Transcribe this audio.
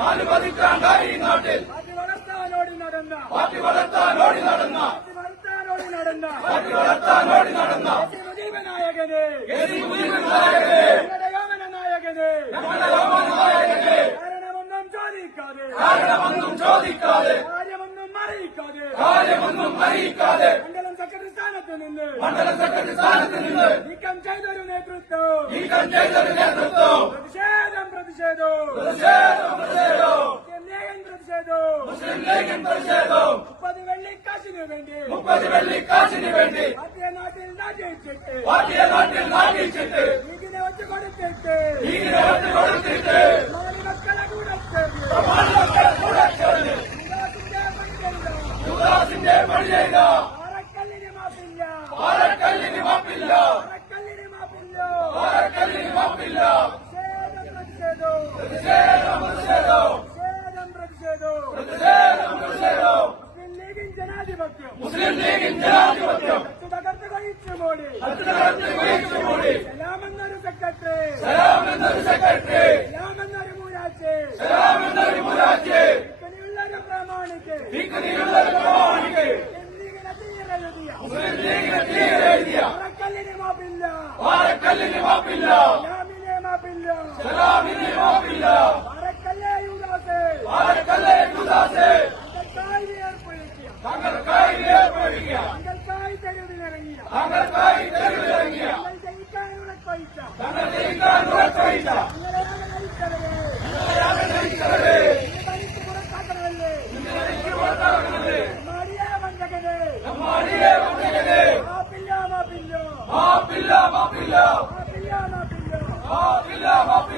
നാല് പതിറ്റാണ്ടായി ഈ നാട്ടിൽ പാർട്ടി വളർത്താനോടി നടന്ന. പാർട്ടി വളർത്താനോടി നടന്ന. പാർട്ടി വളർത്താനോടി നടന്ന. പാർട്ടി വളർത്താനോടി നടന്ന. നായകന്. നായകന്. കാരണമൊന്നും ചോദിക്കാതെ. കാരണമൊന്നും ചോദിക്കാതെ. കാര്യമൊന്നും അറിയിക്കാതെ. കാര്യമൊന്നും അറിയിക്കാതെ. മണ്ഡലം സെക്രട്ടറി സ്ഥാനത്ത് നിന്ന്. മണ്ഡലം സെക്രട്ടറി സ്ഥാനത്ത് നിന്ന്. നീക്കം ചെയ്തൊരു നേതൃത്വം. നീക്കം ചെയ്തൊരു നേതൃത്വം. പ്രതിഷേധവും മുസ്ലിം ലീഗിൻ പ്രതിഷേധവും മുപ്പത് വെള്ളിക്കാശിന് വേണ്ടി. പാർട്ടിയെ നാട്ടിൽ നാട്ടിച്ചിട്ട് ലീഗിനെ ഒറ്റ കൊടുത്തിട്ട് മലയാളി മക്കളെ കൂടെ ചേർന്ന് യുവരാജിന്റെ പണിയല്ല. പാറക്കല്ലിന് മാപ്പില്ല. പാറക്കല്ലിന് മാപ്പില്ല. മുസ്ലിം ലീഗിൻ ജനാധിപത്യം. തകർത്ത് കഴിച്ചു മോഡി തകർത്ത് കഴിച്ചു മോഡി സലാമെന്നൊരു സെക്രട്ടറി. സലാമെന്നൊരു സെക്രട്ടറി. സലാമെന്നൊരു മൂരാജ് സലാമെന്നൊരു മൂരാജ് ഇക്കനിയുള്ളൊരു പ്രമാണിക്ക്. ഇക്കനിയുള്ളൊരു പ്രമാണിക്ക്. മുസ്ലിം ലീഗിന് തീരെഴുതിയ വാരക്കല്ലിന് മാപ്പില്ല. വാരക്കല്ലിന് മാപ്പില്ല. മാപ്പില്ല. സലാമിനെ മാപ്പില്ല. അരക്കല്ലേ യുദാസേ. അരക്കല്ലേ യുദാസേ. തങ്ങൾക്കായി ഏർപ്പെടുത്തിയ തങ്ങൾക്കായി ഏർപ്പെടുത്തിയ തങ്ങൾക്കായി തെരുവിലിറങ്ങിയ. തങ്ങൾക്കായി തെരുവിലിറങ്ങിയ. തങ്ങൾ ജയിക്കാൻ ഉറപ്പയിച്ച. തങ്ങൾ ജയിക്കാൻ ഉറപ്പയിച്ച. മാപ്പില്ല മാപ്പില്ല. മാപ്പില്ല മാപ്പില്ല. Allah,